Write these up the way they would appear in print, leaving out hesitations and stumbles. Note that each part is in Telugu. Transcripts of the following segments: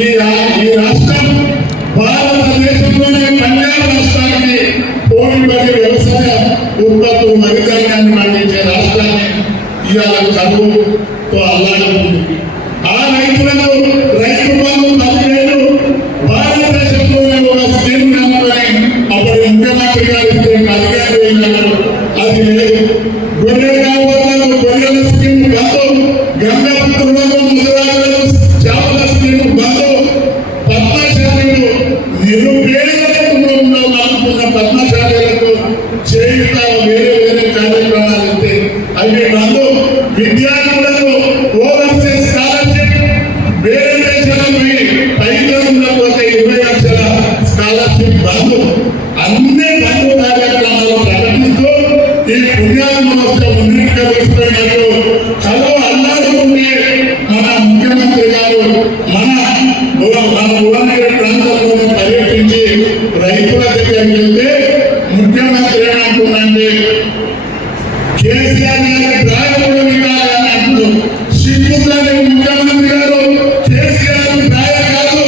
ఈ రాష్ట్రం భారతదేశంలోనే పంజాబ్ రాష్ట్రానికి పోటీపడి వ్యవసాయ ఉత్పత్తులు మరిధాన్యాన్ని పండించే రాష్ట్రాన్ని ఇవాళ చదువుతో అల్లాడుతుంది. ఆ రైతులకు రైతు బంధు 10,000 భారతదేశంలోనే ఒక స్కీమ్ నమ్ముకొని అప్పటి ముఖ్యమంత్రి గారు ఇస్తే 15,000 అది లేదు. గొర్రెల స్కీమ్ బంధు, గంగపుత్రులకు ముసలాలకు చేపల స్కీమ్ బంధు, పద్మశాలీలు నిరుపేద కుటుంబంలో నమ్ముకున్న పద్మశాలీలకు చేయుత వేరే వేరే కార్యక్రమాలు ఇస్తే అవి బంధు. విద్యార్థులకు ఓవర్సీస్ స్కాలర్షిప్, వేరే దేశాలపై పైచదువులకు ఒక 20 లక్షల స్కాలర్షిప్ బంధు. అన్ని బంధు కార్యక్రమాలు ప్రకటిస్తూ ఈ పుణ్యాత్మక ముందుకు చదువు అల్లాడుకుంటే మన ముఖ్యమంత్రి గారు మన భువనగిరి ప్రాంతంలోనే పర్యటించి రైతుల దగ్గరికి వెళ్తే ముఖ్యమంత్రి ఏమంటుందంటే కేసీఆర్ గారి ప్రాయకుడు వినాలని అంటూ సిగ్గులని ముఖ్యమంత్రి గారు కేసీఆర్ ప్రాయ కాదు,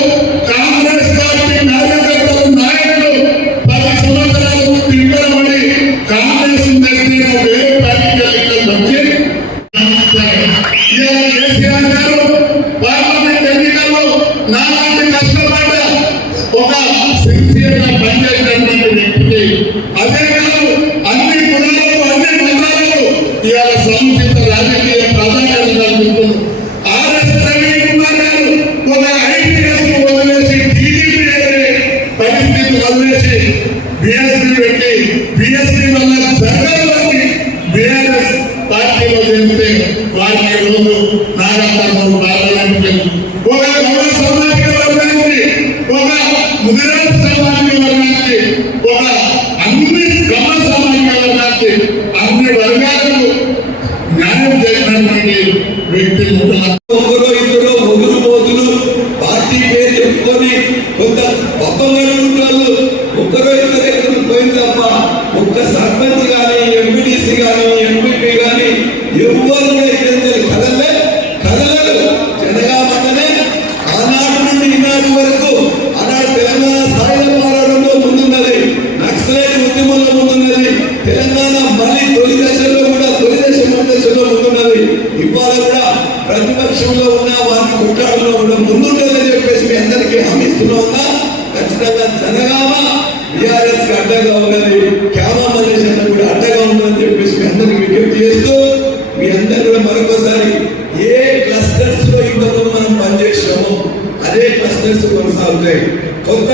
కాంగ్రెస్ పార్టీ కార్యకర్తలు నాయకులు 10 సంవత్సరాలు తిప్పబడి కాంగ్రెస్ వేరే పార్టీకి వచ్చి కేసీఆర్ గారు పార్లమెంట్ ఎన్నికల్లో నాలాంటి కష్టపడ్డ ఒక సిన్సియర్ గా పనిచేసినటువంటి వ్యక్తికి అదే కాదు అన్ని కులాలకు అన్ని మతాలకు ఇవాళ సముచిత రాజకీయ ప్రాధాన్యత కల్పిస్తుంది. ఆర్ఎస్ ప్రవీణ్ కుమార్ గారు ఒక ఐపీఎస్ వదిలేసి టీడీపీ పరిస్థితి వదిలేసి బీఎస్పీ పెట్టి బీఎస్పీ వల్ల జగన్కి బీఆర్ఎస్ పార్టీలో చేస్తే వారికి రోజు నాగరికతను పార్లమెంట్ ఒక గౌరవ సామాజిక వర్గానికి, ఒక ముదిరాజ సామాజిక వర్గానికి, ఒక అన్ని గమ సామాజిక వర్గానికి, అన్ని వర్గాలకు న్యాయం చేసినటువంటి వ్యక్తి ఒకరో ఇద్దరు మొగులు మోతులు పార్టీ పేరు చెప్పుకొని కొంత పప్పగలుగుతారు. ఒకరో ఇద్దరు ఎక్కడ పోయింది తప్ప ఒక్క సర్పంచ్ కానీ ఎంపీటీసీ కానీ ఎంపీపీ కానీ ఎవరు కదలలేదు. జనగామంటనే ఆనాటి నుండి ఈనాటి వరకు ఆనాడు తెలంగాణ సాయుధ పోరాటంలో ముందున్నది, నక్సలైట్ ఉద్యమంలో ముందున్నది, తెలంగాణ మళ్ళీ తొలి దశలో ముందున్నది. ఇవాళ కూడా ప్రతిపక్షంలో ఉన్న వారిని కొట్టాడంలో కూడా ముందుంటుందని చెప్పేసి మీ అందరికీ హామీ ఇస్తున్నా ఉన్నా. ఖచ్చితంగా జనగామ బీఆర్ఎస్ కి అడ్డగా ఉన్నది, క్యామా మలేషియా కూడా అడ్డగా ఉందని చెప్పేసి మీ అందరికి విజ్ఞప్తి చేస్తూ మీ అందరూ కూడా మరొకసారి ఏ క్లస్టర్స్ లో ఇంతకుముందు మనం పనిచేసినామో అదే క్లస్టర్స్ కొనసాగుతాయి. కొత్త